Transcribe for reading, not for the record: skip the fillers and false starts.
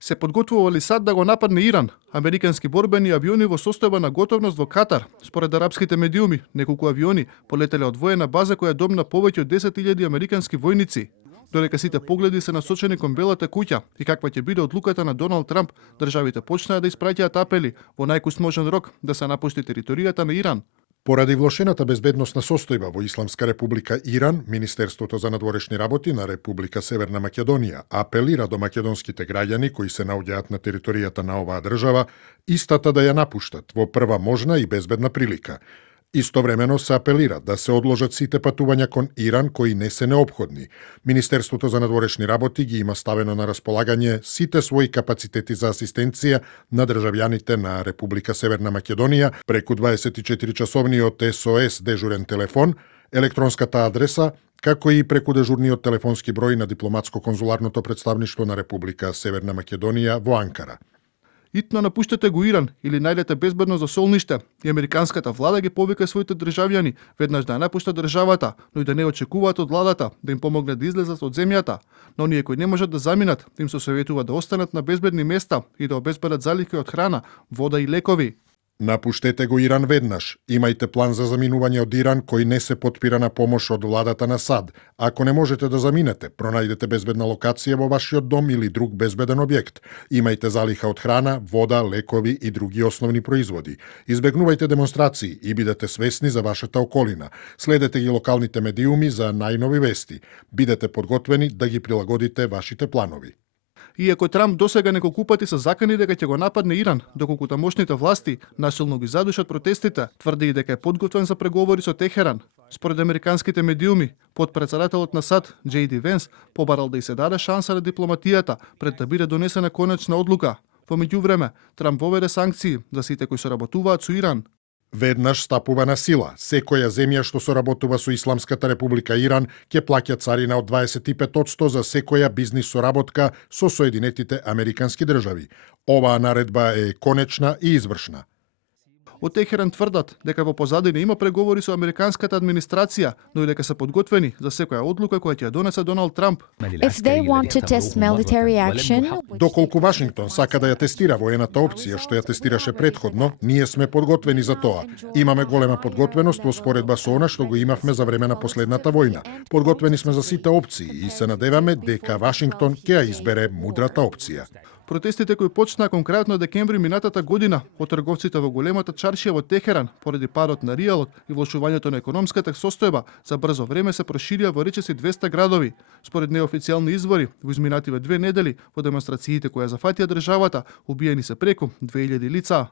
Се подготвували САД да го нападне Иран. Американски борбени авиони во состојба на готовност во Катар. Според арапските медиуми, неколку авиони полетеле од воена база која е дом на повеќе од 10.000 американски војници. Додека сите погледи се насочени кон Белата куќа и каква ќе биде одлуката на Доналд Трамп, државите почнаа да испраќаат апели во најкус можен рок да се напушти територијата на Иран. Поради влошената безбедносна состојба во Исламска република Иран, Министерството за надворешни работи на Република Северна Македонија апелира до македонските граѓани кои се наоѓаат на територијата на оваа држава, истата да ја напуштат во прва можна и безбедна прилика. Истовремено се апелира да се одложат сите патувања кон Иран кои не се неопходни. Министерството за надворешни работи ги има ставено на располагање сите своји капацитети за асистенција на државјаните на Република Северна Македонија преку 24-часовниот СОС дежурен телефон, електронската адреса, како и преку дежурниот телефонски број на дипломатско-конзуларното представништво на Република Северна Македонија во Анкара. Итно напуштете го Иран или најдете безбедно за солниште и американската влада ги повика своите државјани веднаш да ја напуштат државата, но и да не очекуваат од владата да им помогне да излезат од земјата. Но оние кои не можат да заминат, им се советува да останат на безбедни места и да обезбедат залихи од храна, вода и лекови. Напуштете го Иран веднаш. Имајте план за заминување од Иран кој не се потпира на помош од владата на САД. Ако не можете да заминете, пронајдете безбедна локација во вашиот дом или друг безбеден објект. Имајте залиха од храна, вода, лекови и други основни производи. Избегнувајте демонстрации и бидете свесни за вашата околина. Следете ги локалните медиуми за најнови вести. Бидете подготвени да ги прилагодите вашите планови. Иако Трамп досега неколку пати се закани дека ќе го нападне Иран, доколку тамошните власти насилно ги задушат протестите, тврди и дека е подготвен за преговори со Техеран. Според американските медиуми, потпредседателот на САД, J.D. Венс, побарал да и се даде шанса на дипломатијата пред да биде донесена конечна одлука. Во меѓувреме, Трамп воведе санкции за сите кои соработуваат со Иран. Веднаш стапува на сила. Секоја земја што соработува со Исламската република Иран ќе плаќа царина од 25% за секоја бизнис соработка со Соединетите Американски држави. Оваа наредба е конечна и извршна. Од Техеран тврдат дека во позадина има преговори со американската администрација, но и дека се подготвени за секоја одлука која ќе ја донесе Доналд Трамп. Доколку Вашингтон сака да ја тестира воената опција што ја тестираше предходно, ние сме подготвени за тоа. Имаме голема подготвеност во споредба со она што го имавме за време на последната војна. Подготвени сме за сите опции и се надеваме дека Вашингтон ќе ја избере мудрата опција. Протестите кои почнаа кон крајот на декември минатата година од трговците во големата чаршија во Техеран поради падот на риалот и влошувањето на економската состојба за брзо време се проширија во речиси 200 градови. Според неофицијални извори, во изминативе 2 недели во демонстрациите кои ја зафатија државата, убиени се преку 2000 лица.